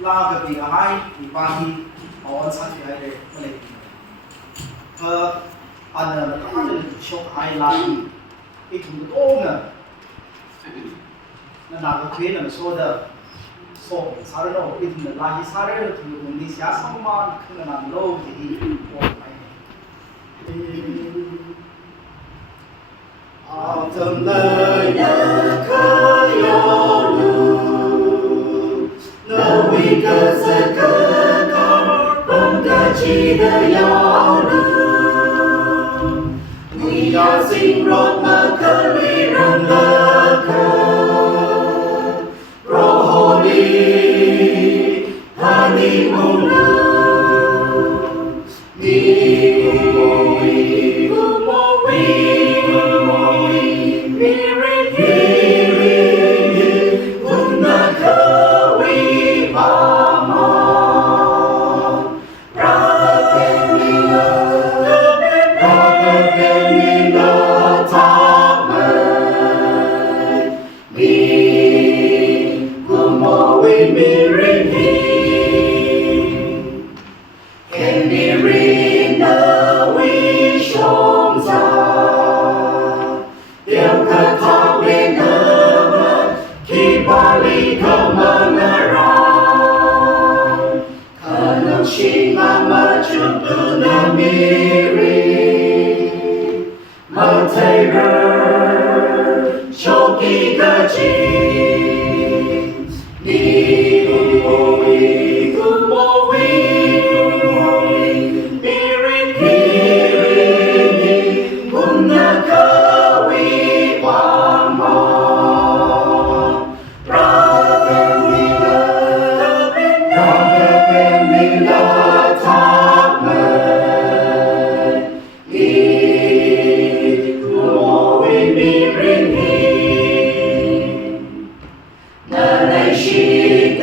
la cái việc hai thì ba thì on sát cái này cái này anh là nó là shock hai la cái thùng to nè nó làm cái thế là số đó số sao đó cái thùng là cái sao đó thùng mình đi xả xong mà không là làm lâu thì Autumn lời nhớ khơi yêu lưu Nơi vi cơ sẽ cơ con bông cơ chi đời yêu lưu Vì đã sinh rốt mơ cơ vì rừng lơ cơ Rô hồ đi hà đi mông lưu Mikumowui Mirinhi Hunnakha Wuivāngmāng Rakapemila Tangkhul Mikumowui Mirinhi Mirinhi Điều cơ thang lên nơ khi ba ly cơ mơ ngờ ra khờ nông chi ngà mơ chút tư nơ mi ri mơ thầy rơ cho kỳ cơ chi đi Mikumowui Mirinhi Hunnakha Wuivāngmāng Rakapemila Tangkhul Mikumowui Mirinhi Nơi này chỉ